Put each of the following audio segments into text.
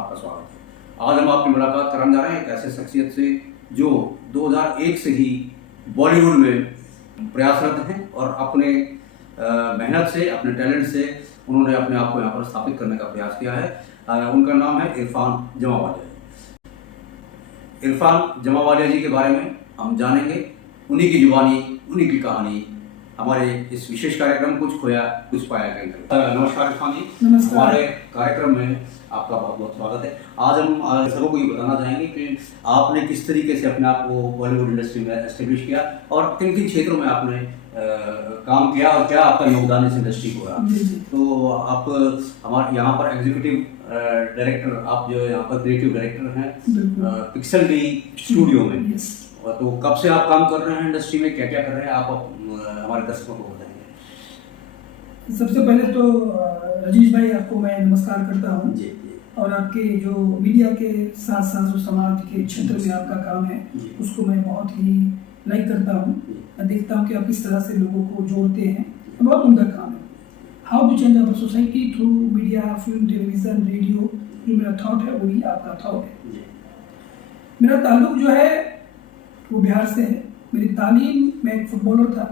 आपका स्वागत है। आज हम आपकी मुलाकात कराने जा रहे हैं एक ऐसे शख्सियत से जो 2001 से ही बॉलीवुड में प्रयासरत हैं और अपने मेहनत से, अपने टैलेंट से उन्होंने अपने आप को यहाँ पर स्थापित करने का प्रयास किया है। उनका नाम है इरफान जमावालिया। इरफान जमावालिया जी के बारे में हम जानेंगे, उन्हीं की जुबानी, उन्हीं की कहानी हमारे इस विशेष कार्यक्रम कुछ खोया कुछ पाया के अंतर्गत। नमस्कार इरफान जी। नमस्कार। हमारे कार्यक्रम में आपका बहुत बहुत स्वागत है। आज हम दर्शकों को ये बताना चाहेंगे कि आपने किस तरीके से अपने आप को बॉलीवुड इंडस्ट्री में एस्टेब्लिश किया और किन किन क्षेत्रों में आपने काम किया और क्या आपका योगदान इस इंडस्ट्री को रहा। तो आप हमारे यहाँ पर एग्जीक्यूटिव डायरेक्टर, आप जो यहाँ पर क्रिएटिव डायरेक्टर हैं पिक्सल डी स्टूडियो में, तो कब से आप काम कर रहे हैं इंडस्ट्री में, क्या क्या कर रहे हैं, आप हमारे दर्शकों को बताएंगे। सबसे पहले तो रजीश भाई आपको मैं नमस्कार करता हूँ और आपके जो मीडिया के साथ साथ जो समाज के क्षेत्र में आपका काम है उसको मैं बहुत ही लाइक करता हूँ। मैं देखता हूँ कि आप किस तरह से लोगों को जोड़ते हैं, बहुत उम्दा काम है। How to change our society through media, film, television, radio, जो मेरा थॉट है वही आपका थॉट है। मेरा ताल्लुक जो है वो बिहार से है। मेरी तालीम, मैं एक फुटबॉलर था,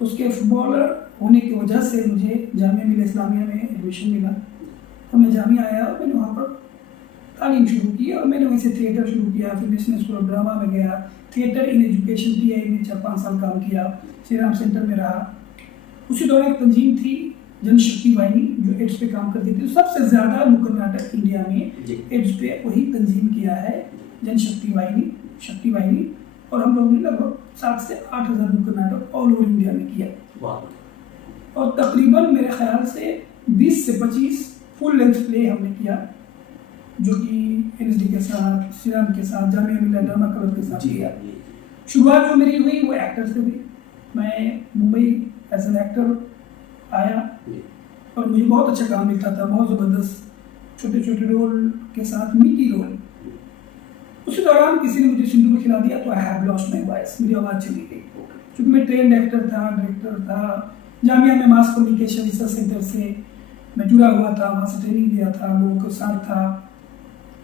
उसके फुटबॉलर होने की वजह से मुझे जामिया मिल्लिया इस्लामिया में एडमिशन मिला और मैं जामिया आया और मैंने वहाँ पर तालीम शुरू की और मैंने वहीं से थिएटर शुरू किया। फिर नेशनल स्कूल ऑफ ड्रामा में गया, थिएटर इन एजुकेशन PI में 4-5 साल काम किया, श्री राम सेंटर में रहा। उसी दौरान एक तंजीम थी जनशक्ति वाहिनी जो एड्स पे काम करती थी। सबसे ज़्यादा नुक्कड़ नाटक इंडिया में एड्स पे वही तंजीम किया है, जनशक्ति वाहिनी, शक्ति वाहिनी। और हम लोगों ने लगभग 7 से 8 हज़ार नुक्कड़ नाटक ऑल ओवर इंडिया में किया और तकरीबन मेरे ख्याल से 20 से 25 फुल लेंथ प्ले हमने किया, जो कि NSD के साथ, श्री राम के साथ, जामिया मिल्लिया ड्रामा क्लब के साथ किया। शुरुआत जो मेरी हुई वो एक्टर से हुई। मैं मुंबई एज एन एक्टर आया और मुझे बहुत अच्छा काम मिलता था, बहुत ज़बरदस्त छोटे छोटे रोल के साथ, मीठी रोल। उसी दौरान किसी ने मुझे सिंधु में खिला दिया तो I have lost my voice, मेरी आवाज़ चली गई। क्योंकि मैं ट्रेंड एक्टर था, डायरेक्टर था, जामिया में मास कम्युनिकेशन रिसर्च सेंटर से मैं जुड़ा हुआ था, वहाँ से ट्रेनिंग लिया था, लोगों के साथ था।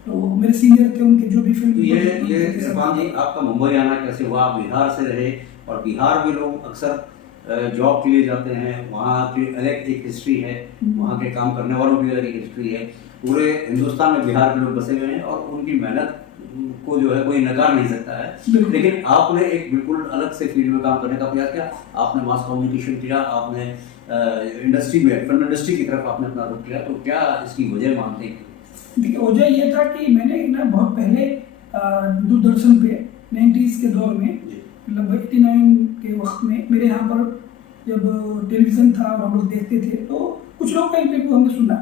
तो मेरे सीनियर थे, उनके जो भी फिल्म। तो ये इरफान जी, आपका मुंबई आना कैसे हुआ? आप बिहार से रहे और बिहार में लोग अक्सर जॉब के लिए जाते हैं, वहाँ की अलग एक हिस्ट्री है, वहाँ के काम करने वालों की अलग एक हिस्ट्री है। पूरे हिंदुस्तान में बिहार के लोग बसे हुए हैं और उनकी मेहनत को जो है कोई नकार नहीं सकता है। लेकिन आपने एक बिल्कुल अलग से फील्ड में काम करने का प्रयास किया। आपने मास कम्युनिकेशन किया, आपने इंडस्ट्री में, फिल्म इंडस्ट्री की तरफ आपने अपना रुख किया। तो क्या इसकी वजह मानते हैं? देखिए, वजह ये था कि मैंने ना बहुत पहले दूरदर्शन पे 90s के दौर में, लगभग 89 के वक्त में, मेरे यहाँ पर जब टेलीविज़न था और हम लोग देखते थे तो कुछ लोग का इंटरव्यू हमने सुना।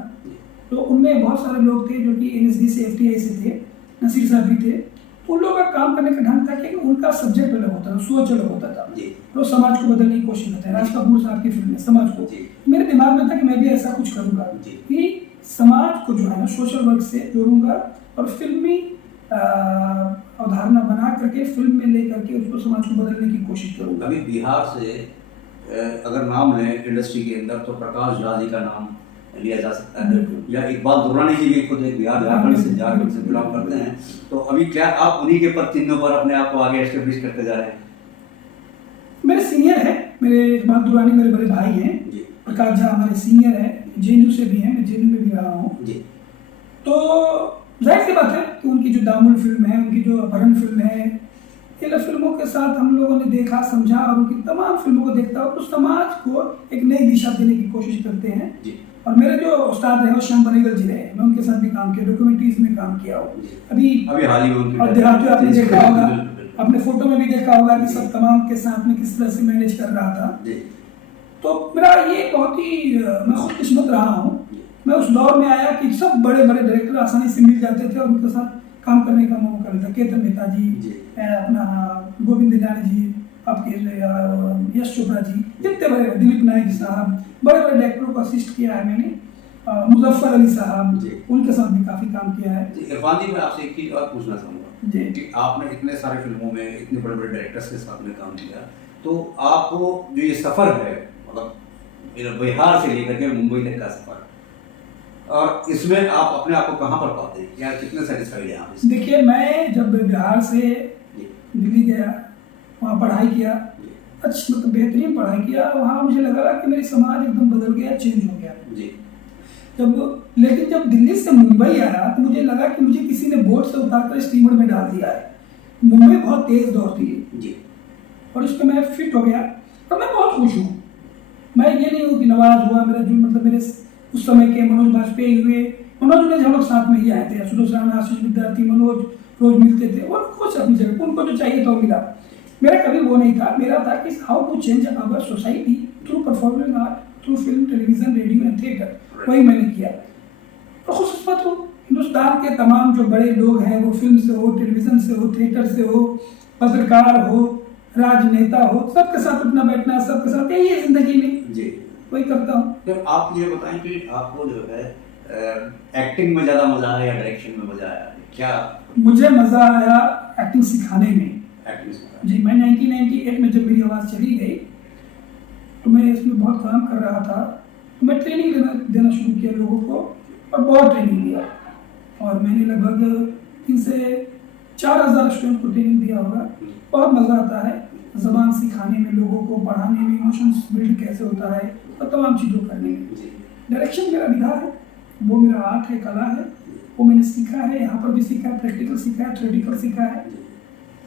तो उनमें बहुत सारे लोग थे जो कि NSD से, FTI से थे, नसीर साहब भी थे। उन लोगों का काम करने का ढंग था कि उनका सब्जेक्ट अलग होता था, सोच अलग होता था। तो समाज को बदलने की कोशिश करते हैं। राज कपूर साहब की फिल्म में समाज को, मेरे दिमाग में था कि मैं भी ऐसा कुछ करूँगा कि समाज को जो है ना सोशल वर्क से जोड़ूंगा और फिल्मी अवधारणा बना करके फिल्म में ले करके उसको समाज को बदलने की कोशिश करूँगा। अभी बिहार से अगर नाम लें इंडस्ट्री के अंदर तो प्रकाश झा जी का नाम लिया जा सकता है, या इकबाल दुर्रानी जी भी खुद एक बिहार झारखंड से बिलोंग करते हैं। तो अभी क्या आप उन्हीं के पद चिन्हों पर अपने आप को आगे एस्टेब्लिश करते जा रहे हैं? मेरे सीनियर हैं, मेरे इकबाल दुर्रानी मेरे बड़े भाई हैं, प्रकाश झा हमारे सीनियर हैं, JNU से भी हैं, मैं JNU में भी रहा हूँ। तो जाहिर सी बात है कि उनकी जो दामुल फिल्म है, उनकी जो अपहरण फिल्म है, इन फिल्मों के साथ हम लोगों ने देखा, समझा और उनकी तमाम फिल्मों को देखता हूँ तो समाज को एक नई दिशा देने की कोशिश करते हैं। और मेरे जो उस्ताद हैं वो श्याम बनेगल जी रहे, मैं उनके साथ भी काम किया, डॉक्यूमेंट्रीज में काम किया हो। अभी हाल ही में और देहाती आपने देखा होगा, अपने फोटो में भी देखा होगा कि सब तमाम के साथ में किस तरह से मैनेज कर रहा था। तो मेरा ये बहुत ही, मैं खुशकिस्मत रहा हूँ। मैं उस दौर में आया कि सब बड़े बड़े डायरेक्टर आसानी से मिल जाते थे और उनके साथ काम करने का मौका मिलता। केतन मेहता जी, अपना गोविंद निरानी जी, आपके यश चोपड़ा जी, जितने बड़े, दिलीप नायक साहब, बड़े बड़े डायरेक्टरों को असिस्ट किया है मैंने। मुजफ्फर अली साहब, उनके साथ भी काफ़ी काम किया है। इरफान जी, मैं आपसे एक चीज़ और पूछना चाहूँगा कि आपने इतने सारे फिल्मों में इतने बड़े बड़े डायरेक्टर्स के साथ में काम किया, तो आपको जो ये सफ़र है, मतलब बिहार से लेकर के मुंबई तक का सफ़र, और इसमें आप अपने आप को कहाँ पर पाते हैं, या कितने सेटिस्फाइड हैं आप इससे? देखिए, मैं जब बिहार से दिल्ली गया, वहाँ पढ़ाई किया, अच्छी मतलब बेहतरीन पढ़ाई किया, वहाँ मुझे लगा कि मेरी समाज एकदम बदल गया, चेंज हो गया। जी। लेकिन जब दिल्ली से मुंबई आया तो मुझे लगा कि मुझे किसी ने बोट से उतारकर स्टीमर में डाल दिया है। मुंबई बहुत तेज दौड़ती है जी। और इस पर मैं फिट हो गया और मैं बहुत खुश हूँ। मैं ये नहीं हूँ कि नवाज हुआ मेरा, जो मतलब मेरे उस समय के मनोज बाजपेयी हुए, मनोज में हम लोग साथ में ही आए थे, सुरेश राणा, आशीष विद्यार्थी, मनोज रोज मिलते थे और खुश अपनी जगह, उनको जो चाहिए था वो मिला। मेरा कभी वो नहीं था, मेरा था कि how to change our society through performing art, through film, television, radio and theatre. वही मैंने किया और खुशकिस्मत हूँ। हिंदुस्तान के तमाम जो बड़े लोग हैं, वो फिल्म से हो, टेलीविजन से हो, थिएटर से हो, पत्रकार हो, राजनेता हो, सबके साथ उठना बैठना, सबके साथ यही है जिंदगी में जी। वही करता हूँ। तो आप ये बताएं कि आपको जो है एक्टिंग में ज़्यादा मजा आया या डायरेक्शन में मजा आया, क्या? मुझे मजा आया एक्टिंग सिखाने में। एक्टिंग सिखाने? जी, मैं 1998 में जब मेरी आवाज़ चली गई तो मैं इसमें बहुत काम कर रहा था, तो मैं ट्रेनिंग देना शुरू किया लोगों को और बहुत ट्रेनिंग दिया और मैंने लगभग 3 से 4,000 स्टूडेंट को ट्रेनिंग दिया होगा। बहुत मज़ा आता है ज़बान सिखाने में, लोगों को पढ़ाने में, इमोशंस बिल्ड कैसे होता है और तमाम चीज़ों करने में। डायरेक्शन मेरा विधा है, वो मेरा आर्ट है, कला है, वो मैंने सीखा है, यहाँ पर भी सीखा है, प्रैक्टिकल सीखा है, थ्योरेटिकल सीखा है।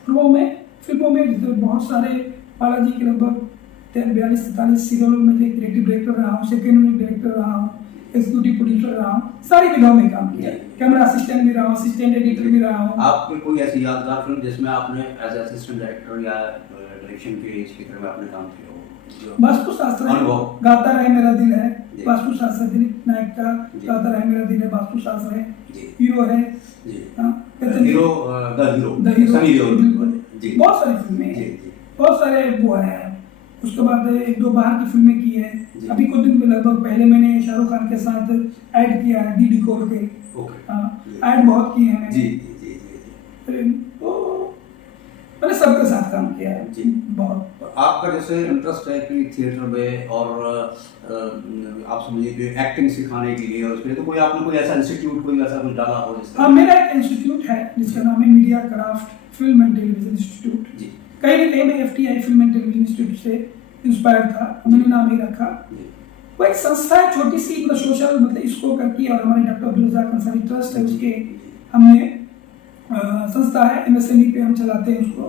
फिल्मों में बहुत सारे बालाजी के लगभग 42-43 सीरियलों में क्रिएटिव डायरेक्टर रहा हूँ, सेकेंड यूनिट डायरेक्टर रहा हूँ, एग्जीक्यूटिव प्रोड्यूसर रहा हूँ, सारी विधाओं में काम किया, कैमरा असिस्टेंट भी रहा हूँ, असिस्टेंट एडिटर भी रहा हूँ। आपकी कोई ऐसी यादगार फिल्म जिसमें आपने एज असिस्टेंट डायरेक्टर या डायरेक्शन के क्षेत्र में आपने काम किया हो? वास्तुशास्त्र है, गाता रहे मेरा दिल है, वास्तुशास्त्र दिलीप नायक का गाता रहे मेरा दिल है, वास्तुशास्त्र है, हीरो है, hero the hero Sunny Deol, बिल्कुल। बहुत सारी फिल्में हैं, बहुत सारे वो हैं। उसके बाद 1-2 बाहर की फिल्में की है। अभी कुछ दिन में लगभग पहले मैंने शाहरुख खान के साथ ऐड किया है, डीडी कोर के। ऐड बहुत किए हैं मैंने। मैंने सबके साथ काम किया है जी, बहुत। आपका जैसे इंटरेस्ट है कि थिएटर में और आप समझिए कि एक्टिंग सिखाने के लिए और उसके लिए, तो कोई आपने कोई ऐसा इंस्टीट्यूट, कोई ऐसा कुछ डाला हो जिसका? हाँ, मेरा एक इंस्टीट्यूट है जिसका नाम है media craft film and television institute ji. कहीं ना कहीं मैं FTI film and television institute से इंस्पायर्ड था, मैंने नाम ही रखा। वो एक संस्था है छोटी सी, मतलब सोशल मतलब इसको करती है, और हमारे डॉक्टर अब्दुल रज़ाक अंसारी ट्रस्ट है, उसके हमने संस्था है, MSME पे हम चलाते हैं उसको।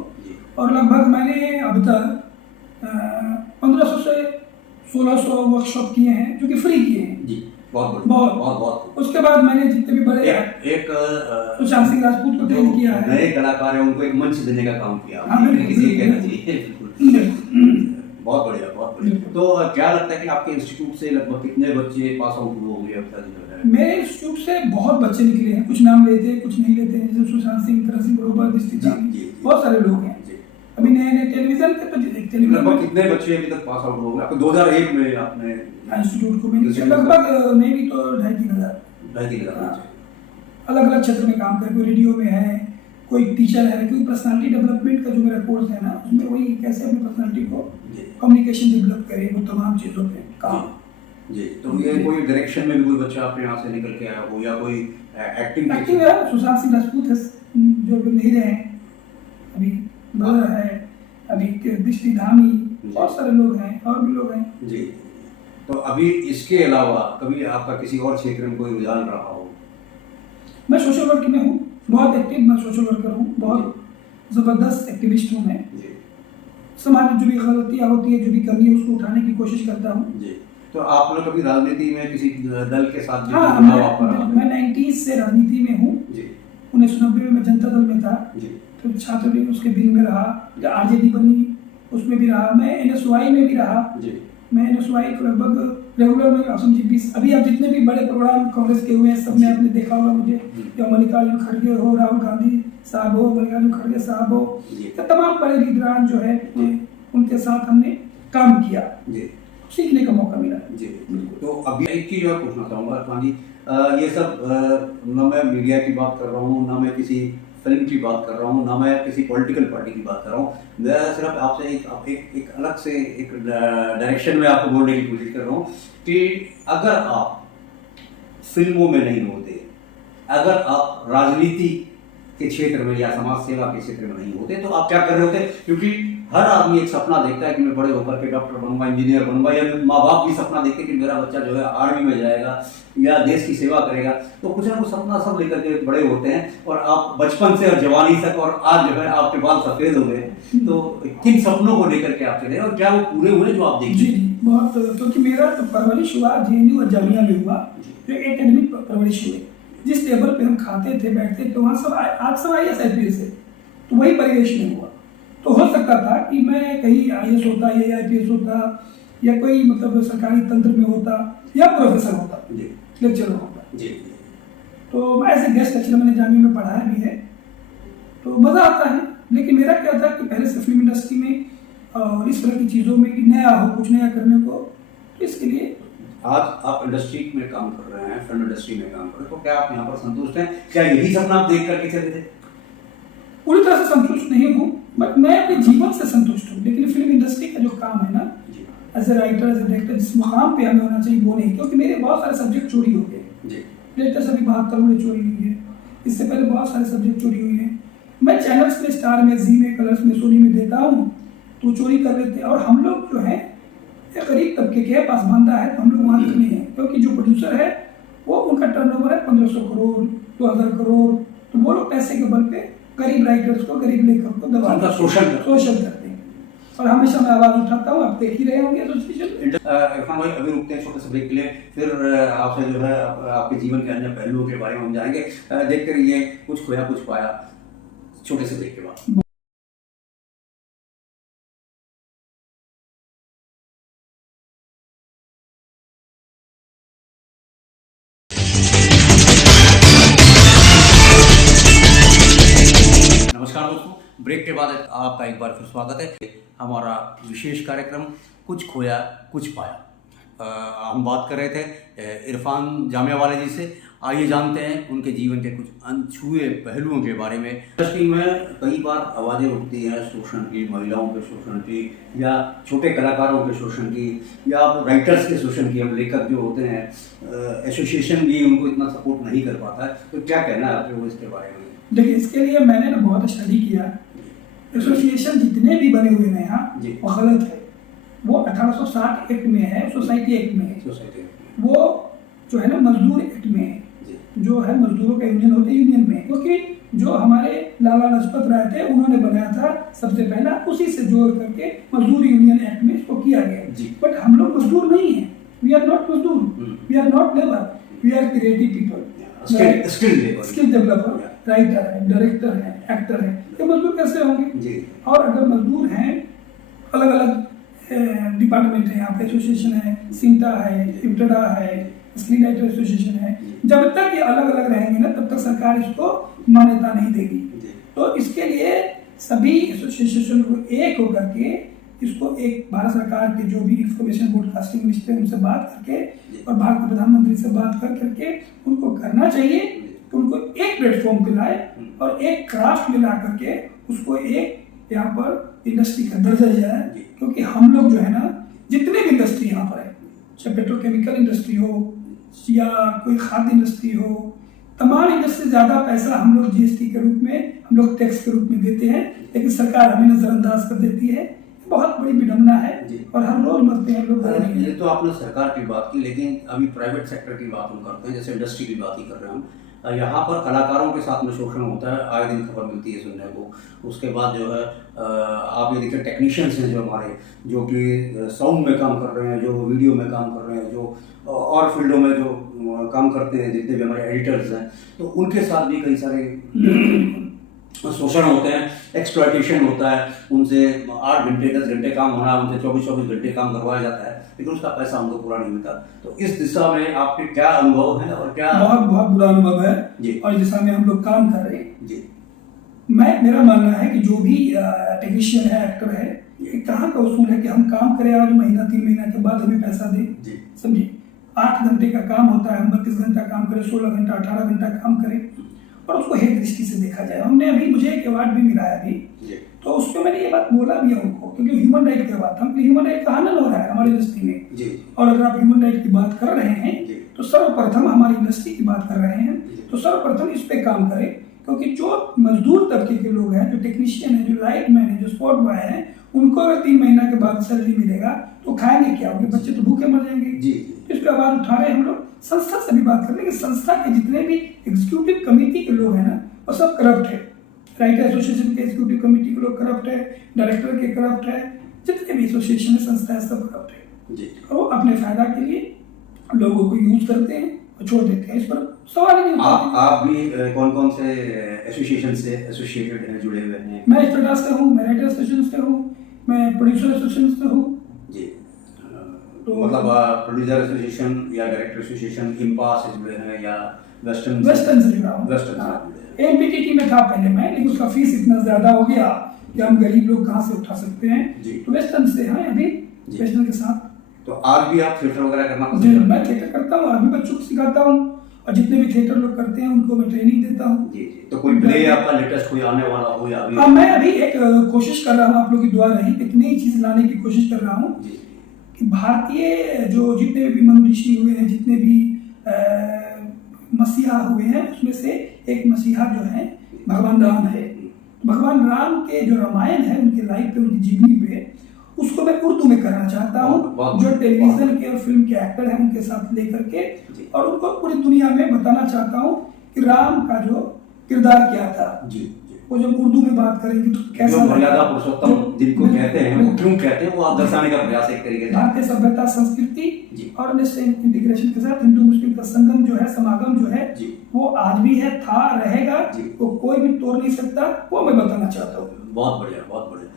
और लगभग मैंने अब तक 1500 से 1600 वर्कशॉप किए हैं, जो कि फ्री किए हैं जी। बहुत। उसके बाद मैंने जितने भी बड़े एक सुशांत सिंह राजपूत को ट्रेन किया है, नए कलाकार हैं, उनको एक मंच देने का काम किया। बहुत बढ़िया, बहुत बढ़िया। तो क्या लगता है कि आपके इंस्टीट्यूट से लगभग कितने बच्चे पास आउट हुए होंगे अब तक? मेरे इंस्टीट्यूट से बहुत बच्चे निकले हैं, कुछ नाम लेते हैं, कुछ नहीं लेते हैं, जैसे सुशांत सिंह, करण सिंह ग्रोवर, बहुत सारे लोग हैं। अभी नए टेलीविजन के तो लगभग कितने बच्चे अभी तक पास आउट हो गए? आपको 2001 में आपने इंस्टीट्यूट को मैंने लगभग नहीं भी तो 2,500 अलग-अलग क्षेत्र में काम कर, कोई रेडियो में है, कोई टीचर है, कोई पर्सनालिटी डेवलपमेंट का जो मेरा कोर्स है ना, उसमें वही कैसे अपनी पर्सनालिटी को कम्युनिकेशन डेवलप करे, वो तमाम चीज़ों पे काम जी। तो ये कोई डायरेक्शन में भी कोई बच्चा आपके यहाँ से निकल के आया हो, या कोई एक्टिंग है? सुशांत सिंह राजपूत है जो भी नहीं रहे हैं अभी, ब्रदर है अभी, दृष्टि धामी, बहुत सारे लोग हैं और भी लोग हैं जी। तो अभी इसके अलावा कभी आपका किसी और क्षेत्र में कोई रुझान रहा हो? मैं सोशल वर्क में हूँ, बहुत एक्टिव मैं सोशल वर्कर हूँ, बहुत ज़बरदस्त एक्टिविस्ट हूँ मैं। समाज में जो भी गलतियाँ होती है, जो भी कमी है, उसको उठाने की कोशिश करता हूँ जी। तो आपने कभी राजनीति में किसी दल के साथ? हाँ, मैं 90s से राजनीति में हूँ। 1990 में मैं जनता दल में था, तो छात्र भी उसके बिल में रहा, RJD बनी उसमें भी रहा, मैं NSY में भी रहा। मैं NSY को लगभग रेगुलर में समझिए 20, अभी आप जितने भी बड़े प्रोग्राम कांग्रेस के हुए हैं सब में आपने देखा होगा मुझे, या मल्लिकार्जुन खड़गे हो, राहुल गांधी साहब हो, मल्लिकार्जुन खड़गे साहब हो, तो तमाम बड़े लीडरान जो है उनके साथ हमने काम किया, सीखने का मौका मिला जी। तो अभी एक चीज और पूछना चाहूँगा अरफान जी, ये सब ना मैं मीडिया की बात कर रहा हूँ, ना मैं किसी फिल्म की बात कर रहा हूँ, ना मैं किसी पॉलिटिकल पार्टी की बात कर रहा हूँ, मैं सिर्फ आपसे एक अलग से एक डायरेक्शन में आपको बोलने की कोशिश कर रहा हूँ कि अगर आप फिल्मों में नहीं होते, अगर आप राजनीति के क्षेत्र में या समाज सेवा के क्षेत्र में नहीं होते तो आप क्या कर रहे होते? क्योंकि हर आदमी एक सपना देखता है कि मैं बड़े होकर के डॉक्टर बनूंगा, इंजीनियर बनूंगा, या माँ बाप भी सपना देखते हैं कि मेरा बच्चा जो है आर्मी में जाएगा या देश की सेवा करेगा। तो कुछ ना कुछ सपना सब लेकर के बड़े होते हैं, और आप बचपन से और जवानी तक, और आज जो है आपके बाल सफेद हो गए, तो किन सपनों को लेकर के आप चले और क्या वो पूरे हुए जो आप देखिए? जी बहुत, क्योंकि मेरा तो परवरिश हुआ JNU और जामिया में हुआ, जो एकेडमिक परवरिश हुई। जिस टेबल पे हम खाते थे, बैठते थे, वहाँ सब आज सब IAS IPS है, तो वही परिवेश में हुआ। तो हो सकता था कि मैं कहीं IAS होता या IPS होता या कोई मतलब सरकारी तंत्र में होता या प्रोफेसर होता, लेक्चरर होता। तो मैं ऐसे गेस्ट लेक्चर मैंने जामिया में पढ़ाया भी है, तो मज़ा आता है। लेकिन मेरा क्या था कि पहले से फिल्म इंडस्ट्री में और इस तरह की चीज़ों में कि नया हो, कुछ नया करने को, तो इसके लिए आज आप इंडस्ट्री में काम कर रहे हैं, फिल्म इंडस्ट्री में काम कर रहे हैं, तो क्या आप यहाँ पर संतुष्ट हैं? क्या यही सपना आप देख करके चले थे? पूरी तरह से संतुष्ट नहीं हूँ, बट मैं अपने जीवन से संतुष्ट हूँ। लेकिन फिल्म इंडस्ट्री का जो काम है ना, as a writer, as a director, जिस मुकाम पे हमें होना चाहिए वो नहीं, क्योंकि मेरे बहुत सारे सब्जेक्ट चोरी हो गए। डायरेक्टर से भी 72 में चोरी हुई है, इससे पहले बहुत सारे सब्जेक्ट चोरी हुए हैं। मैं चैनल्स में, स्टार में, जी में, कलर्स में, सोनी में देता हूँ, तो चोरी कर लेते हैं। और हम लोग जो है गरीब तबके के पासमानदा है, तो हम लोग वहाँ नहीं है, क्योंकि जो प्रोड्यूसर है वो उनका टर्नओवर है 1500 करोड़, 2000 करोड़, तो वो लोग पैसे के बल पे गरीब राइटर्स को, गरीब लेखक को दबा शोषण करते हैं। और हमेशा मैं आवाज उठाता हूँ, आप देख ही रहे होंगे एसोसिएशन। इरफान भाई, अभी रुकते हैं छोटे से ब्रेक के लिए, फिर आपसे जो है आपके जीवन के अन्य पहलुओं के बारे में हम जाएंगे। देखते रहिए कुछ खोया कुछ पाया, छोटे से ब्रेक के बाद। नमस्कार दोस्तों, ब्रेक के बाद आपका एक बार फिर स्वागत है। हमारा विशेष कार्यक्रम कुछ खोया कुछ पाया। हम बात कर रहे थे इरफान जामिया वाले जी से। आइए जानते हैं उनके जीवन के कुछ अनछुए पहलुओं के बारे में। इंडस्ट्री में कई बार आवाज़ें उठती हैं शोषण की, महिलाओं के शोषण की, या छोटे कलाकारों के शोषण की, या राइटर्स के शोषण की। अब लेखक जो होते हैं, एसोसिएशन भी उनको इतना सपोर्ट नहीं कर पाता है, तो क्या कहना है आपको इसके बारे में? देखिए, इसके लिए मैंने ना बहुत स्टडी किया। एसोसिएशन जितने भी बने हुए हैं यहाँ, वो गलत है। वो 1860 एक्ट में है, सोसाइटी एक्ट में है। वो जो है ना मजदूर एक्ट में है, जो है मजदूरों का यूनियन होते यूनियन में, क्योंकि जो हमारे लाला लाजपत राय थे उन्होंने बनाया था सबसे पहला, उसी से जोड़ करके मजदूर यूनियन एक्ट में इसको किया गया। बट हम लोग मजदूर नहीं है, वी आर नॉट मजदूर, we are not labour, we are creative people, skill developer, writer है, डायरेक्टर है, एक्टर है। ये मजदूर कैसे होंगे? और अगर मजदूर हैं, अलग अलग डिपार्टमेंट है यहाँ पे, एसोसिएशन है, सिंटा है, इप्टडा है, स्क्रीन राइटर एसोसिएशन है। जब तक ये अलग अलग रहेंगे ना, तब तक सरकार इसको मान्यता नहीं देगी। तो इसके लिए सभी एसोसिएशन को एक होकर के इसको एक भारत सरकार के जो भी इंफॉर्मेशन ब्रॉडकास्टिंग मिनिस्टर उनसे बात करके और भारत के प्रधानमंत्री से बात करके उनको करना चाहिए कि उनको एक प्लेटफॉर्म पे लाए और एक क्राफ्ट में ला करके उसको एक यहाँ पर इंडस्ट्री का दर्जा दिया है। क्योंकि हम लोग जो है ना, जितने भी इंडस्ट्री यहाँ पर है, चाहे पेट्रोकेमिकल इंडस्ट्री हो या कोई खाद्य इंडस्ट्री हो, तमाम इंडस्ट्री ज़्यादा पैसा हम लोग GST के रूप में, हम लोग टैक्स के रूप में देते हैं, लेकिन सरकार हमें नजरअंदाज कर देती है। बहुत बड़ी विडम्बना है और हर रोज मरते हैं लोग। ये तो आपने सरकार की बात की, लेकिन अभी प्राइवेट सेक्टर की बात हम करते हैं, जैसे इंडस्ट्री की बात ही कर रहे हैं हम। यहाँ पर कलाकारों के साथ में शोषण होता है, आए दिन खबर मिलती है सुनने को। उसके बाद जो है आप ये देखिए टेक्नीशियंस हैं जो हमारे, जो कि साउंड में काम कर रहे हैं, जो वीडियो में काम कर रहे हैं, जो और फील्डों में जो काम करते हैं, जितने भी हमारे एडिटर्स हैं, तो उनके साथ भी कई सारे शोषण होते हैं, एक्सप्लॉयटेशन होता है। उनसे 8 घंटे 10 घंटे काम होना, उनसे 24 घंटे काम करवाया जाता है, लेकिन उसका पैसा हमको पूरा नहीं मिलता। तो इस दिशा में आपके क्या अनुभव है और क्या? बहुत बुरा अनुभव है जी। और दिशा में हम लोग काम कर रहे हैं जी। मेरा मानना है कि जो भी टेक्नीशियन है, एक्टर है, ये कहाँ का उसूल है कि हम काम करें आज महीना 3 महीना के बाद हमें पैसा दें? समझिए, 8 घंटे का काम होता है, हम 32 घंटा काम करें, 16 घंटा 18 घंटा काम करें और उसको हेय दृष्टि से देखा जाए। हमने अभी, मुझे एक अवार्ड भी मिला है अभी, तो उसमें मैंने ये बात बोला भी है उनको, क्योंकि ह्यूमन राइट की बात, हम ह्यूमन राइट का हनन हो रहा है हमारी इंडस्ट्री में। और अगर आप ह्यूमन राइट की बात कर रहे हैं तो सर्वप्रथम हमारी इंडस्ट्री की बात कर रहे हैं, तो सर्वप्रथम इस पे काम करें, क्योंकि जो मजदूर तबके के लोग हैं, जो टेक्नीशियन है, जो लाइटमैन है, जो स्पॉट बॉय है, उनको अगर 3 महीना के बाद सैलरी मिलेगा तो खाएंगे क्या? उनके बच्चे तो भूखे मर जाएंगे। जी। इसके बाद उठा रहे हम लोग संस्था से भी बात कर रहे हैं कि संस्था के जितने भी एग्जीक्यूटिव कमेटी के लोग हैं ना, वो सब करप्ट है। राइटर एसोसिएशन के एग्जीक्यूटिव कमेटी के लोग करप्ट है, डायरेक्टर के करप्ट है, जितने भी एसोसिएशन है, संस्था है, सब करप्ट है जी। और वो अपने फायदा के लिए लोगों को यूज करते हैं और छोड़ देते हैं। इस पर सवाल ही नहीं उठाते। आप भी कौन-कौन से एसोसिएशन से एसोसिएटेड हैं, जुड़े हुए हैं? मैं स्टेटास से हूँ, मैं राइटर एसोसिएशन से हूँ, मैं प्रोड्यूसर एसोसिएशन से हूँ जी। तो मतलब प्रोड्यूसर एसोसिएशन या डायरेक्टर एसोसिएशन इम्पा से जुड़े हैं या वेस्टर्न से जुड़ा हूँ। वेस्टर्न से जुड़े हैं। एमपीटीटी में था पहले मैं, लेकिन उसका फीस इतना ज्यादा हो गया कि हम गरीब लोग कहाँ से उठा सकते हैं, जी। तो वेस्टर्न से हैं अभी, वेस्टर्न के साथ। तो आज भी आप थिएटर वगैरह करना जी, पसंद करते मैं थिएटर करता हूँ, अभी बच्चों को सिखाता हूँ और जितने भी थिएटर लोग करते हैं उनको मैं ट्रेनिंग देता हूँ। जी जी। तो कोई प्ले आपका लेटेस्ट कोई आने वाला हो या अभी? हाँ, मैं अभी एक कोशिश कर रहा हूँ, आप लोग की दुआ रही, एक नई चीज लाने की कोशिश कर रहा हूँ जी कि भारतीय जो जितने भी मनु ऋषि हुए हैं, जितने भी मसीहा हुए हैं, उसमें से एक मसीहा जो है भगवान राम है। भगवान राम के जो रामायण है, उनके लाइफ पे, उनकी जीवनी पे, उसको मैं उर्दू में करना चाहता हूँ। जो टेलीविजन के और फिल्म के एक्टर हैं उनके साथ लेकर के, और उनको पूरी दुनिया में बताना चाहता हूँ कि राम का जो किरदार क्या था। जी। वो जब उर्दू में बात करेंगे तो कैसा जो मर्यादा पुरुषोत्तम जिनको कहते हैं, वो क्यों कहते हैं, वो आप दर्शाने का प्रयास एक तरीके से। भारतीय सभ्यता, संस्कृति और इंटीग्रेशन के साथ हिंदू मुस्लिम का संगम जो है, समागम जो है, वो आज भी है, था, रहेगा, वो कोई भी तोड़ नहीं सकता, वो मैं बताना चाहता हूँ। बहुत बढ़िया, बहुत बढ़िया।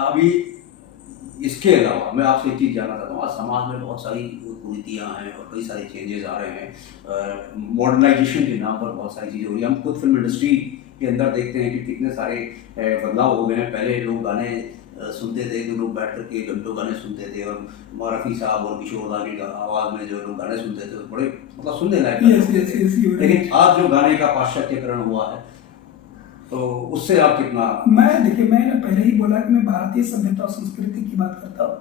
अभी इसके अलावा मैं आपसे एक चीज़ जानना चाहता हूँ। आज समाज में बहुत सारी कुरीतियाँ हैं और कई सारे चेंजेस आ रहे हैं। मॉडर्नाइजेशन के नाम पर बहुत सारी चीज़ें हो रही हैं। हम खुद फिल्म इंडस्ट्री के अंदर देखते हैं कि कितने सारे बदलाव हो गए हैं। पहले लोग गाने सुनते थे, जो लोग बैठ करके घंटों गाने सुनते थे, और रफ़ी साहब और किशोर दा की आवाज़ में जो लोग गाने सुनते थे, बड़े मतलब सुनने लायक। लेकिन आज जो गाने का पाश्चात्यकरण हुआ है, तो उससे आप कितना? देखिए, मैंने पहले ही बोला कि मैं भारतीय सभ्यता और संस्कृति की बात करता हूँ।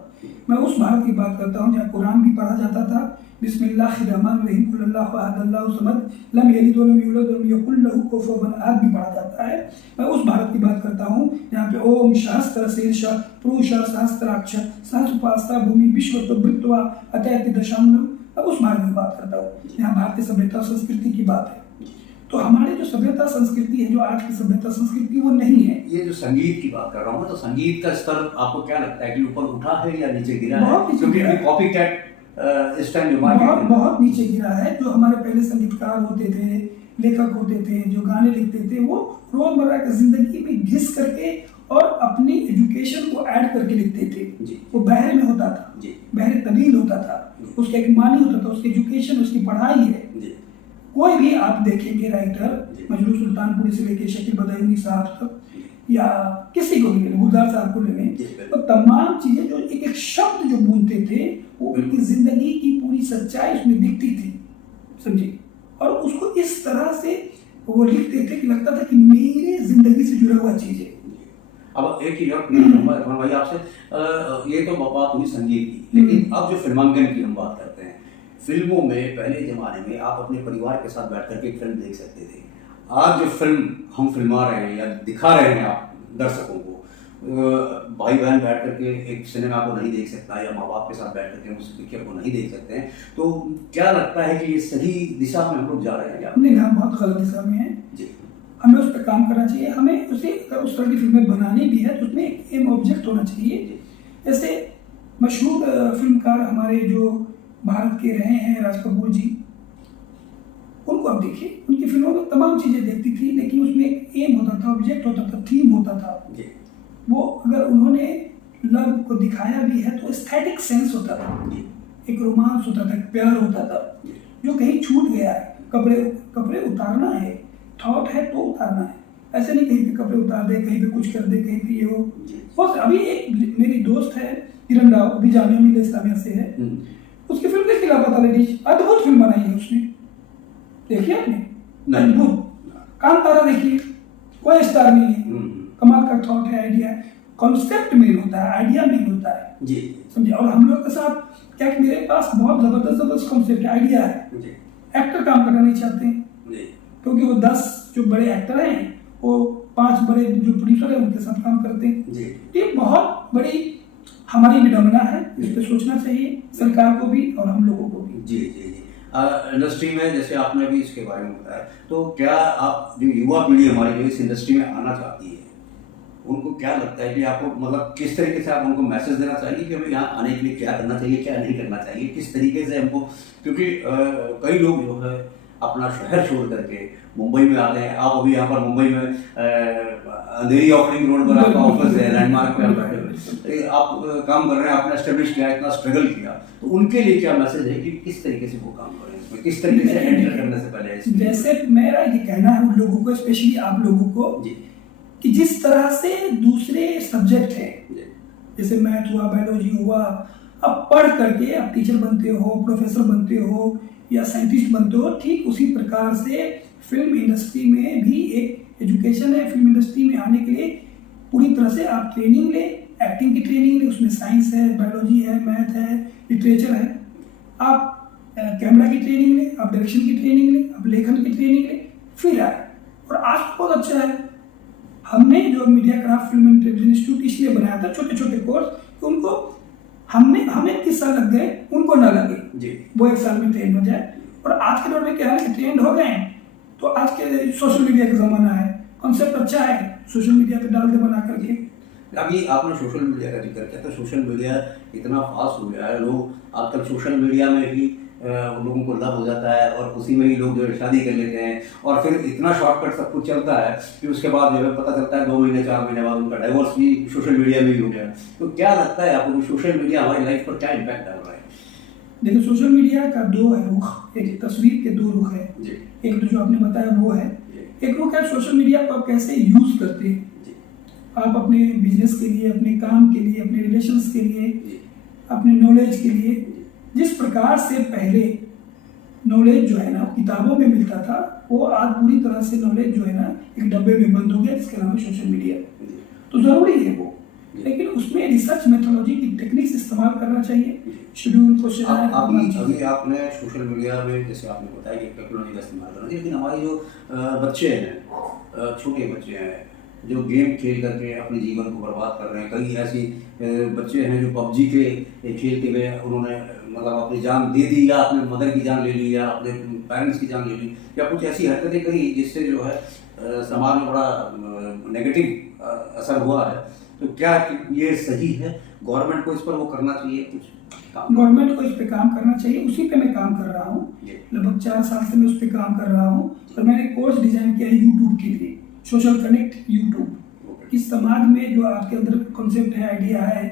मैं उस भारत की बात करता हूँ जहाँ कुरान भी पढ़ा जाता था, बिस्मिल्लाहिर्रहमानिर्रहीम, कुल अल्लाहु अहद, अल्लाहु समद, लम यलिद वलम यूलद वलम यकुल लहू कुफुवन अहद भी पढ़ा जाता है। मैं उस भारत की बात करता हूँ जहाँ पे ओम सहस्त्र शीर्ष पुरुष सहस्त्राक्ष सहस्रपास्ता भूमि विश्व तो वृत्वा अतयति दशांगम। मैं उस भारत की बात करता हूँ यहाँ भारतीय सभ्यता और संस्कृति की बात है। तो हमारी जो सभ्यता संस्कृति है, जो आज की सभ्यता संस्कृति, वो नहीं है। ये जो संगीत की बात कर रहा हूँ, तो संगीत का स्तर आपको क्या लगता है कि ऊपर उठा है या नीचे गिरा है? क्योंकि अभी कॉपीकैट इस टाइम जो बहुत नीचे गिरा है। जो हमारे पहले संगीतकार होते थे, लेखक होते थे, जो गाने लिखते थे, वो रोजमर्रा की जिंदगी में घिस करके और अपनी एजुकेशन को ऐड करके लिखते थे। वो बहरे में होता था, बहरे तबील होता था, उसका एक मानी होता था, उसकी एजुकेशन, उसकी पढ़ाई है। कोई भी आप देखेंगे राइटर, मजरू सुल्तानपुरी से लेके शकील बदायूनी साहब तक, या किसी को भी ले लें, गुलजार साहब को ले लें, तो तमाम चीजें जो एक एक शब्द जो बोलते थे, वो उनकी जिंदगी की पूरी सच्चाई उसमें दिखती थी, समझे। और उसको इस तरह से वो लिखते थे कि लगता था कि मेरे जिंदगी से जुड़ा हुआ चीज है। अब एक ही भाई आपसे, ये तो बात हुई संगीत की, लेकिन अब जो फिल्मांकन की हम बात करते हैं, फिल्मों में पहले जमाने में आप अपने परिवार के साथ बैठ करके एक फिल्म देख सकते थे। आज जो फिल्म हम फिल्मा रहे हैं या दिखा रहे हैं आप दर्शकों को, भाई बहन बैठ करके एक सिनेमा को नहीं देख सकता, या माँ बाप के साथ बैठ करके उस पिक्चर को नहीं देख सकते हैं। तो क्या लगता है कि ये सही दिशा में हम लोग जा रहे हैं? नहीं, हम बहुत गलत दिशा में हैं जी। हमें उस पर काम करना चाहिए। हमें उसे अगर उस तरह की फिल्में बनानी भी है तो उसमें एक एम ऑब्जेक्ट होना चाहिए। जैसे मशहूर फिल्मकार हमारे जो भारत के रहे हैं, राज कपूर जी, उनको आप देखिए, उनकी फिल्मों में तमाम चीजें देखती थी, लेकिन उसमें एक एम होता था, ऑब्जेक्ट होता था, थीम होता था। वो अगर उन्होंने लव को दिखाया भी है तो एस्थेटिक सेंस होता था, एक रोमांस होता था, एक प्यार होता था, जो कहीं छूट गया है। कपड़े उतारना है, थॉट है तो उतारना है, ऐसे नहीं कहीं पे कपड़े उतार दे, कहीं पे कुछ कर दे, कहीं पे ये हो। बस अभी एक मेरी दोस्त है किरण राव, अभी जामिया मिल्लिया इस्लामिया से है, उसकी फिल्म देखी लापता लेडीज, अद्भुत फिल्म बनाई है उसने, देखिए आपने, अद्भुत। कांतारा देखिए, कोई स्टार नहीं है, कमाल का थॉट है, आइडिया है। कॉन्सेप्ट मेन होता है, आइडिया मेन होता है जी समझे। और हम लोग के साथ क्या कि मेरे पास बहुत जबरदस्त कॉन्सेप्ट आइडिया है, जी एक्टर काम करना नहीं चाहते हैं जी क्योंकि वो 10 जो बड़े एक्टर हैं वो 5 बड़े जो प्रोड्यूसर हैं उनके साथ काम करते हैं। जी ये बहुत बड़ी हमारी विडंबना है, इस पर सोचना चाहिए सरकार को भी और हम लोगों को भी। जी जी जी इंडस्ट्री में जैसे आपने भी इसके बारे में बताया, तो क्या आप जो युवा पीढ़ी हमारी जो इस इंडस्ट्री में आना चाहती है, उनको क्या लगता है कि आपको मतलब किस तरीके से आप उनको मैसेज देना चाहिए कि हमें यहाँ आने के लिए क्या करना चाहिए, क्या नहीं करना चाहिए, किस तरीके से हमको, क्योंकि कई लोग जो है अपना शहर छोड़ करके मुंबई में आते हैं। आप अभी यहाँ पर मुंबई में अंधेरी ऑफरिंग रोड पर आपका ऑफिस है, लैंडमार्क पे आप बैठे हुए आप काम कर रहे हैं, आपने एस्टेब्लिश किया, इतना स्ट्रगल किया, तो उनके लिए क्या मैसेज है कि किस तरीके से वो काम करें, इसमें किस तरीके से एंटर करने से पहले? जैसे मेरा ये कहना है उन लोगों को, स्पेशली आप लोगों को, कि जिस तरह से दूसरे सब्जेक्ट है जैसे मैथ हुआ, बायोलॉजी हुआ, अब पढ़ करके आप टीचर बनते हो, प्रोफेसर बनते हो या साइंटिस्ट बनते हो, ठीक उसी प्रकार से फिल्म इंडस्ट्री में भी एक एजुकेशन है। फिल्म इंडस्ट्री में आने के लिए पूरी तरह से आप ट्रेनिंग ले, एक्टिंग की ट्रेनिंग ले, उसमें साइंस है, बायोलॉजी है, मैथ है, लिटरेचर है, आप कैमरा की ट्रेनिंग ले, आप डायरेक्शन की ट्रेनिंग ले, आप लेखन की ट्रेनिंग ले, फिर आए। और आज बहुत अच्छा है, हमने जो media craft film and television institute इसलिए बनाया था, छोटे छोटे कोर्स, कि उनको हमें 30 साल लग गए, उनको ना लगे, वो 1 साल में ट्रेन हो जाए। और आज के दौर में क्या है कि ट्रेंड हो गए हैं, तो आज के सोशल मीडिया का जमाना है, कॉन्सेप्ट अच्छा है, सोशल मीडिया पे डाल दे बना करके। अभी आपने सोशल मीडिया का जिक्र किया, तो सोशल मीडिया इतना फास्ट हो गया है, लोग आजकल सोशल मीडिया में ही लोगों को लव हो जाता है और उसी में ही लोग जो है शादी कर लेते हैं, और फिर इतना शॉर्टकट सब कुछ चलता है कि उसके बाद जो है पता चलता है 2 महीने 4 महीने बाद उनका डाइवोर्स भी सोशल मीडिया में ही हो गया। तो क्या लगता है आपको सोशल मीडिया हमारी लाइफ पर क्या इम्पैक्ट डाल रहा है? देखिए, सोशल मीडिया का 2 है रुख, एक तस्वीर के 2 रुख है। एक तो जो आपने बताया वो है, एक रुख है सोशल मीडिया को आप कैसे यूज करते हैं, आप अपने बिजनेस के लिए, अपने काम के लिए, अपने रिलेशंस के लिए, अपने नॉलेज के लिए। जिस प्रकार से पहले नॉलेज जो है ना किताबों में मिलता था, वो आज पूरी तरह से नॉलेज जो है ना एक डब्बे में बंद हो गया, जिसके नाम है सोशल मीडिया। तो जरूरी है वो, लेकिन उसमें रिसर्च मेथोलॉजी की टेक्निक्स इस्तेमाल करना चाहिए, शेड्यूल को अभी आपने सोशल मीडिया में जैसे आपने बताया कि टेक्नोलॉजी का इस्तेमाल करना, लेकिन हमारे जो बच्चे हैं, छोटे बच्चे हैं जो गेम खेल करके अपने जीवन को बर्बाद कर रहे हैं, कई ऐसी बच्चे हैं जो पबजी के खेलते हुए उन्होंने मतलब अपनी जान दे दी, या अपने मदर की जान ले ली, या अपने पेरेंट्स की जान ले ली, या कुछ ऐसी हरकतें करी जिससे जो है समाज में बड़ा नेगेटिव असर हुआ है। तो क्या ये सही है? गवर्नमेंट को इस पर वो करना चाहिए कुछ? गवर्नमेंट को इस पे काम करना चाहिए, उसी पे मैं काम कर रहा हूँ, लगभग 4 साल से मैं उस पे काम कर रहा हूँ। और मैंने कोर्स डिजाइन किया है यूट्यूब के लिए, सोशल कनेक्ट यूट्यूब। इस समाज में जो आपके अंदर कॉन्सेप्ट है, आइडिया है,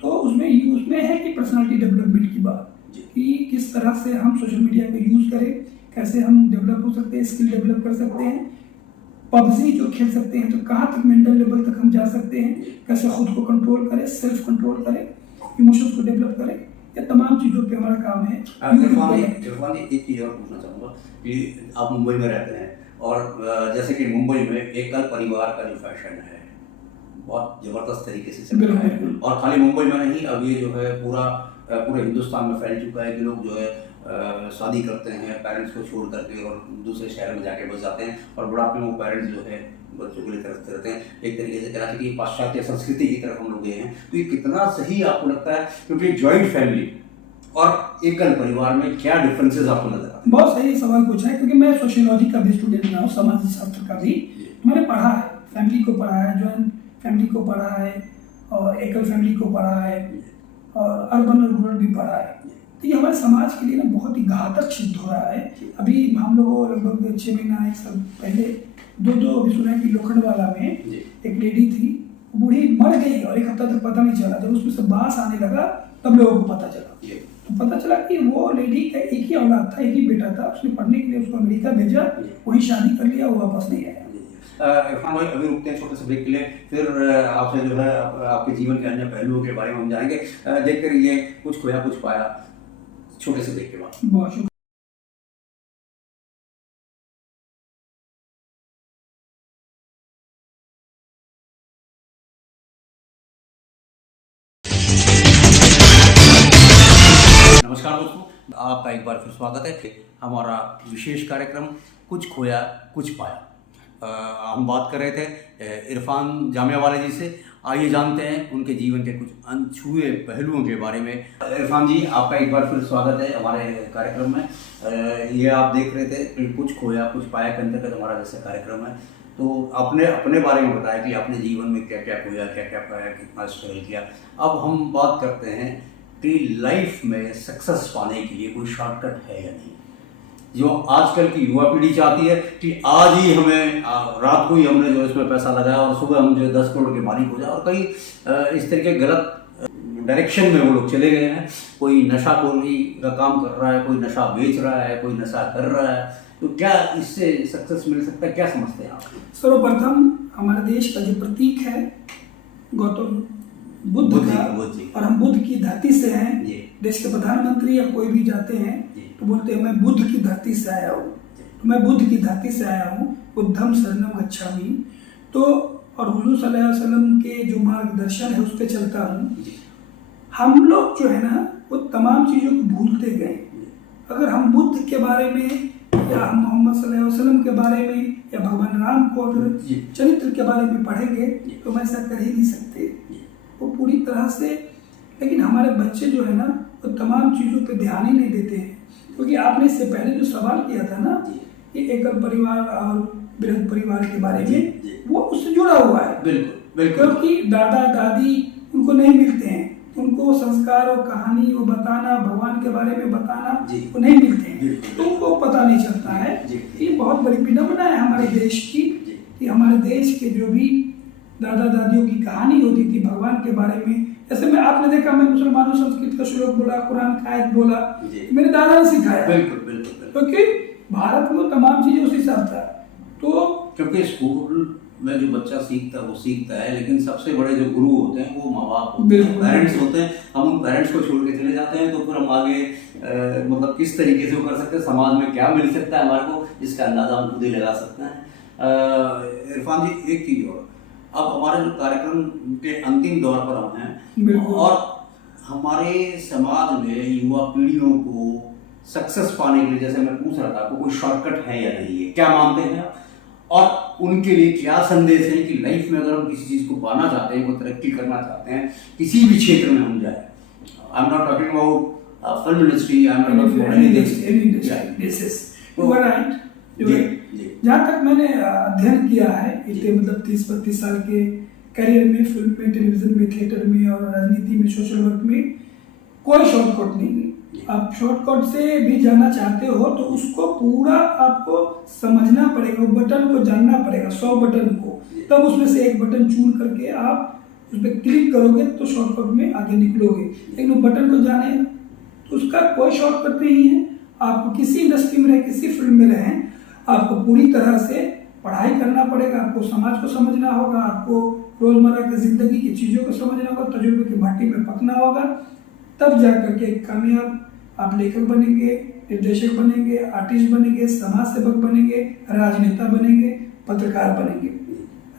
तो उसमें है कि पर्सनालिटी डेवलपमेंट की बात, कि किस तरह से हम सोशल मीडिया को यूज करें, कैसे हम डेवलप हो सकते हैं, स्किल डेवलप कर सकते हैं, पबजी जो खेल सकते हैं तो कहाँ तक मेंटल लेवल तक हम जा सकते हैं, कैसे खुद को कंट्रोल करें, सेल्फ कंट्रोल करें, इमोशंस को डेवलप करें, ये तमाम चीज़ों पे हमारा काम है। इरफान जी, एक चीज़ और पूछना चाहूँगा कि आप मुंबई में रहते हैं, और जैसे कि मुंबई में एकल परिवार का जो फैशन है बहुत ज़बरदस्त तरीके से चल रहा है, और खाली मुंबई में नहीं, अब ये जो है पूरे हिंदुस्तान में फैल चुका है कि लोग जो है शादी करते हैं पेरेंट्स को छोड़ करके और दूसरे शहर में जाके बस जाते हैं, और बुढ़ापे में वो पेरेंट्स जो है बच्चों के लिए तरसते रहते हैं। एक तरीके से कहना चाहिए कि पाश्चात्य संस्कृति की तरफ हम लोग गए हैं। तो ये कितना सही आपको लगता है? क्योंकि जॉइंट फैमिली और एकल परिवार में क्या डिफरेंसेस आपको नजर आते हैं? बहुत सही सवाल पूछा है, क्योंकि मैं सोशियोलॉजी का भी स्टूडेंट रहा हूँ, समाज शास्त्र का भी मैंने पढ़ा है, फैमिली को पढ़ा है, जॉइंट फैमिली को पढ़ा है, और एकल फैमिली को पढ़ा है, और अर्बन और रूरल भी पढ़ा है। तो ये हमारे समाज के लिए ना बहुत ही घातक सिद्ध हो रहा है। अभी हम लोग लगभग 6 महीना 1 साल पहले अभी सुना है कि लोखंडवाला में एक लेडी थी, बूढ़ी मर गई और 1 हफ्ता तक पता नहीं चला। जब उसमें से बांस आने लगा तब लोगों को पता चला। तो पता चला कि वो लेडी का एक ही औलाद था, एक ही बेटा था, उसने पढ़ने के लिए उसको अमेरिका भेजा, वहीं शादी कर लिया, वो वापस नहीं आया। इरफान भाई, अभी रुकते हैं छोटे से ब्रेक के लिए, फिर आपसे जो है आपके जीवन के अन्य पहलुओं के बारे में हम जानेंगे। देखते रहिए कुछ खोया कुछ पाया, छोटे से ब्रेक के बाद। बहुत शुक्रिया। आपका एक बार फिर स्वागत है। हमारा विशेष कार्यक्रम कुछ खोया कुछ पाया। हम बात कर रहे थे इरफान जामिया वाले जी से। आइए जानते हैं उनके जीवन के कुछ अनछुए पहलुओं के बारे में। इरफान जी, आपका एक बार फिर स्वागत है हमारे कार्यक्रम में। ये आप देख रहे थे कुछ खोया कुछ पाया के अंतर्गत हमारा जैसा कार्यक्रम है। तो आपने अपने बारे में बताया कि आपने जीवन में क्या क्या खोया, क्या क्या पाया, कितना स्ट्रगल किया। अब हम बात करते हैं कि लाइफ में सक्सेस पाने के लिए कोई शॉर्टकट है या नहीं। जो आजकल की युवा पीढ़ी चाहती है कि आज ही हमें रात को ही हमने जो इसमें पैसा लगाया और सुबह हम जो 10 करोड़ के मालिक हो जाए, और कई इस तरह के गलत डायरेक्शन में वो लोग चले गए हैं। कोई नशाखोरी का काम कर रहा है, कोई नशा बेच रहा है, कोई नशा कर रहा है। तो क्या इससे सक्सेस मिल सकता है, क्या समझते हैं आप? सर्वप्रथम हमारे देश का जो प्रतीक है गौतम बुद्ध का, और हम बुद्ध की धरती से हैं। देश के प्रधानमंत्री या कोई भी जाते हैं तो बोलते हैं मैं बुद्ध की धरती से आया हूँ। तो मैं बुद्ध की धरती से आया हूँ, बुद्धम शरणम गच्छामि। तो और हुजूर सल्लल्लाहु अलैहि वसल्लम के जो मार्गदर्शन है उस पर चलता हूँ। हम लोग जो है ना वो तमाम चीज़ों को भूलते गए। अगर हम बुद्ध के बारे में या हम मोहम्मद सल्लल्लाहु अलैहि वसल्लम के बारे में या भगवान राम को अगर चरित्र के बारे में पढ़ेंगे तो हम ऐसा कर ही नहीं सकते वो पूरी तरह से। लेकिन हमारे बच्चे जो है ना वो तमाम चीज़ों पे ध्यान ही नहीं देते हैं, क्योंकि आपने इससे पहले जो सवाल किया था ना कि एकल परिवार और बृहद परिवार के बारे में, वो उससे जुड़ा हुआ है। बिल्कुल, क्योंकि दादा दादी उनको नहीं मिलते हैं, उनको संस्कार और कहानी वो बताना, भगवान के बारे में बताना वो नहीं मिलते हैं, तो उनको पता नहीं चलता है। ये बहुत बड़ी विडंबना है हमारे देश की कि हमारे देश के जो भी दादा दादियों की कहानी होती थी भगवान के बारे में, जैसे मैं आपने देखा मैं मुसलमानों संस्कृत का श्लोक बोला, कुरान का आयत बोला, मेरे दादा ने सिखाया। बिल्कुल, क्योंकि भारत में तमाम चीजें उसी हिसाब था। तो क्योंकि स्कूल में जो बच्चा सीखता है वो सीखता है, लेकिन सबसे बड़े जो गुरु होते हैं वो माँ बाप होते हैं, पेरेंट्स होते हैं। हम उन पेरेंट्स को छोड़ के चले जाते हैं तो फिर हम आगे मतलब किस तरीके से वो कर सकते हैं, समाज में क्या मिल सकता है हमारे को, जिसका अंदाजा हम खुद ही लगा सकते हैं। इरफान जी, एक चीज और, अब हमारे जो कार्यक्रम के अंतिम दौर पर हम हैं और हमारे समाज में युवा पीढ़ियों को सक्सेस पाने के लिए, जैसे मैं पूछ रहा था आपको, कोई शॉर्टकट है या नहीं है, क्या मानते हैं आप? और उनके लिए क्या संदेश है कि लाइफ में अगर हम किसी चीज को पाना चाहते हैं, कोई तरक्की करना चाहते हैं, किसी भी क्षेत्र में हम जाए, I am not talking about film industry, I am not talking about any. जहाँ तक मैंने अध्ययन किया है इतने मतलब 30-32 साल के करियर में, फिल्म में, टेलीविजन में, थिएटर में और राजनीति में, सोशल वर्क में, कोई शॉर्टकट नहीं है। आप शॉर्टकट से भी जाना चाहते हो तो उसको पूरा आपको समझना पड़ेगा, वो बटन को जानना पड़ेगा, 100 बटन को, तब उसमें से एक बटन चुन करके आप उस पर क्लिक करोगे तो शॉर्टकट में आगे निकलोगे। लेकिन वो बटन को जाने तो उसका कोई शॉर्टकट नहीं है। आपको किसी इंडस्ट्री में रहे, किसी फील्ड में रहें, आपको पूरी तरह से पढ़ाई करना पड़ेगा, आपको समाज को समझना होगा, आपको रोजमर्रा की जिंदगी की चीज़ों को समझना होगा, तजुर्बे की भट्टी में पकना होगा, तब जा करके एक कामयाब आप लेखक बनेंगे, निर्देशक बनेंगे, आर्टिस्ट बनेंगे, समाज सेवक बनेंगे, राजनेता बनेंगे, पत्रकार बनेंगे।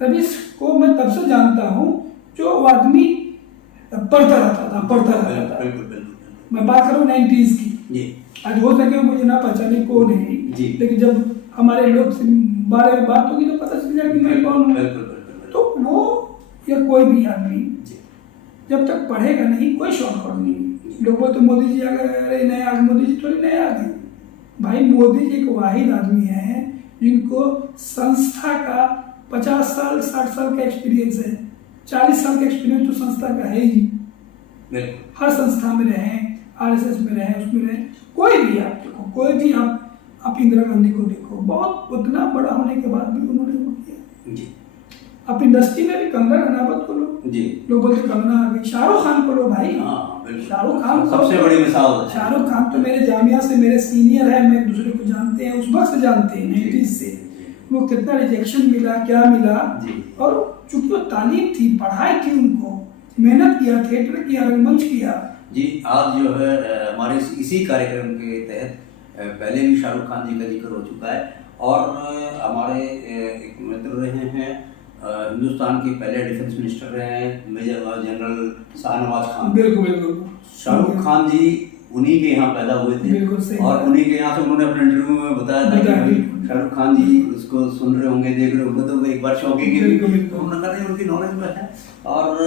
रवीश को मैं तब से जानता हूँ जो आदमी पढ़ता रहता था। मैं बात करूँ 90s की, आज हो सके मुझे ना पहचाने कौन है, लेकिन जब हमारे लोग से बारे में बात होगी तो पता चल जाएगा कि मैं कौन हूँ। तो वो या कोई भी आदमी जब तक पढ़ेगा नहीं, कोई शॉर्टकट नहीं। लोग बोलते मोदी जी अगर नए आ गए, मोदी जी थोड़ी नए आ गए भाई। मोदी जी एक वाहिद आदमी है जिनको संस्था का 50 साल 60 साल का एक्सपीरियंस है। 40 साल का एक्सपीरियंस तो संस्था का है ही। हर संस्था में रहे, RSS में रहे, उसमें रहे, कोई भी आप देखो, कोई भी आप इंदिरा गांधी को देखो, बहुत उतना बड़ा होने के बाद भी उन्होंने वो किया। आप इंडस्ट्री में भी कंगना रनावत को लो, लोग बोलते कंगना आ गई, शाहरुख खान को लो भाई। शाहरुख खान सबसे बड़ी मिसाल है। शाहरुख खान तो मेरे जामिया से मेरे सीनियर है, मैं एक दूसरे को जानते हैं, उस वक्त से जानते हैं 90s से। लोग कितना रिजेक्शन मिला, क्या मिला, और चूंकि वो तालीम थी, पढ़ाई थी, उनको मेहनत किया, थिएटर किया, रंगमंच किया। जी, आज जो है हमारे इसी कार्यक्रम के तहत पहले भी शाहरुख खान जी का जिक्र हो चुका है, और हमारे एक मित्र रहे हैं, हिंदुस्तान के पहले डिफेंस मिनिस्टर रहे हैं, मेजर जनरल शाहनवाज खान। बिल्कुल। शाहरुख खान जी उन्हीं के यहाँ पैदा हुए बिल्कुल थे सही और बात। उन्हीं के यहाँ से उन्होंने अपने इंटरव्यू में बताया था कि बताया, भाई बिल्कुल। शाहरुख खान जी उसको सुन रहे होंगे, देख रहे होंगे, तो एक बार शौकीन भी बिल्कुल, बिल्कुल। उन्होंने कहा नहीं, उनकी नॉलेज में है। और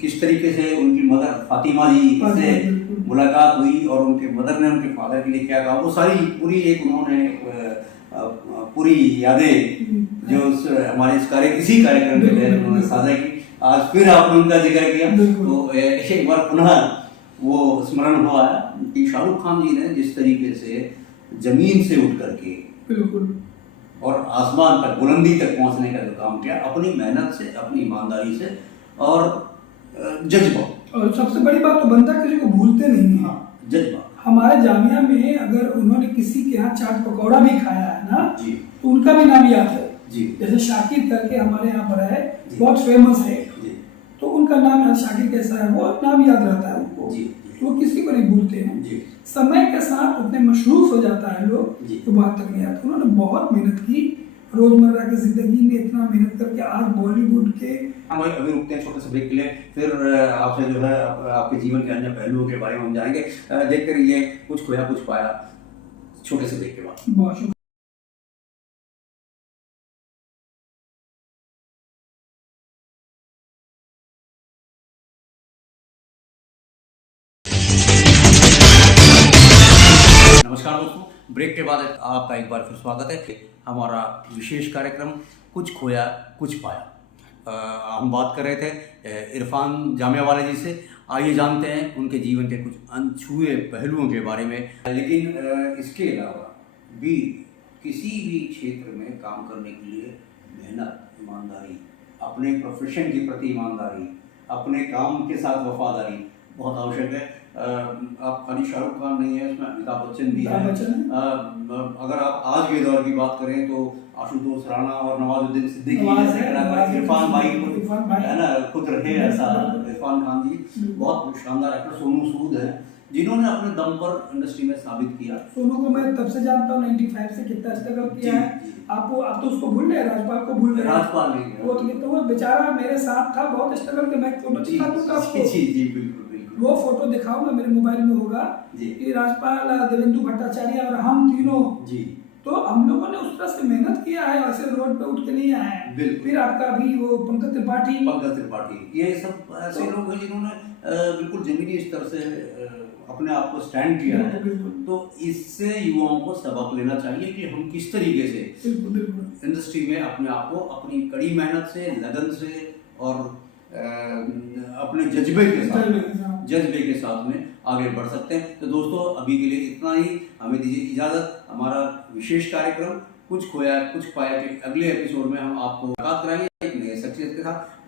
किस तरीके से उनकी मदर फातिमा जी से बिल्कुल। मुलाकात हुई और उनके मदर ने उनके फादर के लिए क्या कहा, वो सारी पूरी एक उन्होंने पूरी यादें जो हमारे इसी कार्यक्रम के बिल्कुल, तहत उन्होंने बिल्कुल। साझा की। आज फिर आपने उनका जिक्र किया बिल्कुल। तो एक बार पुनः वो स्मरण हुआ कि शाहरुख खान जी ने जिस तरीके से जमीन से उठ करके बिल्कुल और आसमान तक, बुलंदी तक पहुंचने का जो काम किया, अपनी मेहनत से, अपनी ईमानदारी से और जज्बा, और सबसे बड़ी बात तो बनता किसी को भूलते नहीं है। जज्बा हमारे जामिया में अगर उन्होंने किसी के यहाँ चाट पकौड़ा भी खाया है ना, जी तो उनका भी नाम याद है। जी जैसे शाकिर करके हमारे यहाँ पर है, जी। बहुत फेमस है, जी तो उनका नाम है शाकिर कैसा है, वो नाम याद रहता है उनको। जी तो वो किसी को नहीं भूलते हैं। जी समय के साथ उतने मशरूफ हो जाता है लोग जी। तो बात तक नहीं आती। उन्होंने बहुत मेहनत की, रोजमर्रा की जिंदगी में इतना मेहनत करके आज बॉलीवुड के। हम अभी रुकते हैं छोटे से ब्रेक के लिए, फिर आपसे जो है आपके जीवन के अन्य पहलुओं के बारे में हम जानेंगे। देखते रहिए कुछ खोया कुछ पाया, छोटे से ब्रेक के बाद। बहुत शुक्रिया। नमस्कार दोस्तों, ब्रेक के बाद आपका एक बार फिर स्वागत है। हमारा विशेष कार्यक्रम कुछ खोया कुछ पाया। हम बात कर रहे थे इरफान जामिया वाले जी से। आइए जानते हैं उनके जीवन के कुछ अनछुए पहलुओं के बारे में। लेकिन इसके अलावा भी किसी भी क्षेत्र में काम करने के लिए मेहनत, ईमानदारी, अपने प्रोफेशन के प्रति ईमानदारी, अपने काम के साथ वफादारी बहुत आवश्यक है। आप खाली शाहरुख खान नहीं है, उसमें अमिताभ बच्चन भी है। अगर आप आज के दौर की बात करें तो आशुतोष राणा और नवाजुद्दीन सिद्दीकी जैसे कलाकार, इरफान भाई है ना, खुद रहे ऐसा इरफान खान जी बहुत शानदार एक्टर। सोनू सूद है जिन्होंने अपने दम पर इंडस्ट्री में साबित किया। सोनू को मैं तब से जानता हूँ 95 से कितना स्ट्रगल किया है। आप तो उसको भूल रहे, राजपाल को भूल रहे। राजपाल नहीं, वो तो कितना, वो बेचारा मेरे साथ था, बहुत स्ट्रगल के। मैं फोटो दिखा दूंगा आपको। जी जी बिल्कुल बिल्कुल। वो फोटो दिखाऊंगा, मेरे मोबाइल में होगा कि राजपाल, देवेंदु भट्टाचार्य और हम तीनों जी। तो हम लोगों ने उस तरह से मेहनत किया है, ऐसे रोड पे उठ के नहीं आए हैं। फिर आपका भी वो पंकज त्रिपाठी, ये सब ऐसे लोग हैं जिन्होंने बिल्कुल जमीनी स्तर से अपने आप को स्टैंड किया है। तो इससे युवाओं को सबक लेना चाहिए कि हम किस तरीके से इंडस्ट्री में अपने आप को अपनी कड़ी मेहनत से, लगन से और अपने जज्बे के साथ में आगे बढ़ सकते हैं। तो दोस्तों अभी के लिए इतना ही, हमें दीजिए इजाज़त। हमारा विशेष कार्यक्रम कुछ खोया कुछ पाया के अगले एपिसोड में हम आपको मुलाकात कराएंगे एक नए शख्सियत के साथ।